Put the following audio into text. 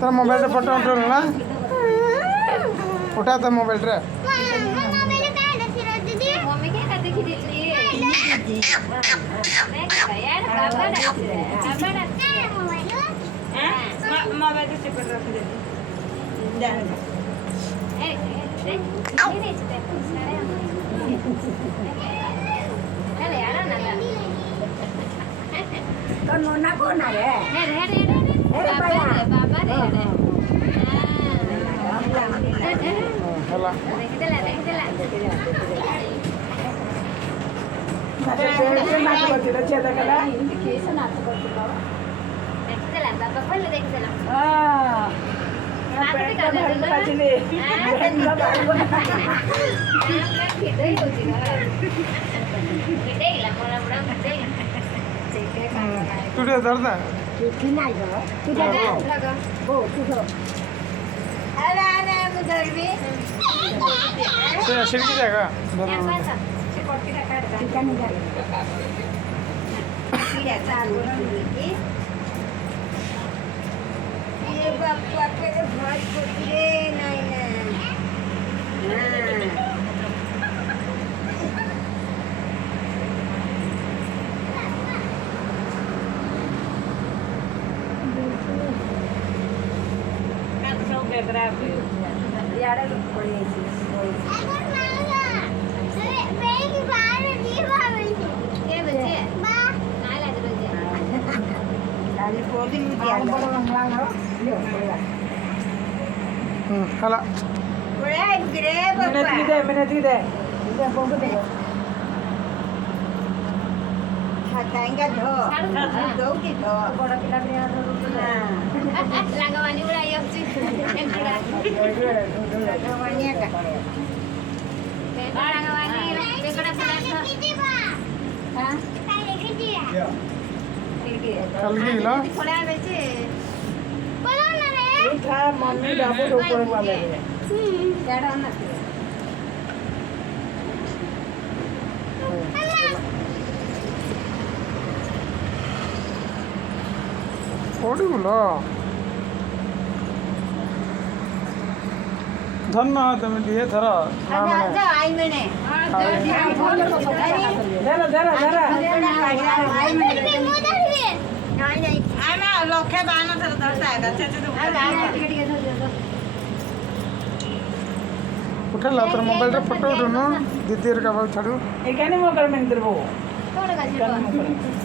तर मोबाइल रे फोटो उठो ना उठा तो मोबाइल रे मम्मी क्या कर देखी दीदी मैं क्या यार पापा मोबाइल से पर रख दे जाने नोना कौन है बाबा रे हला बाबा खोल देखिला तुझे दर्द है खिड़की जाएगा हला langgawannya udah ayo sih कल गिला मम्मी बाबू ऊपर वाले ओडिगुलो धन्न तुम दिए थर आई मैंने जरा जरा जरा लोखे बाना तर दर्द आएगा उठेला तर मोबाइल रे फोटो उठो न दीदी रे का छाड़ू एकाने मोकर में इधर वो थोड़ा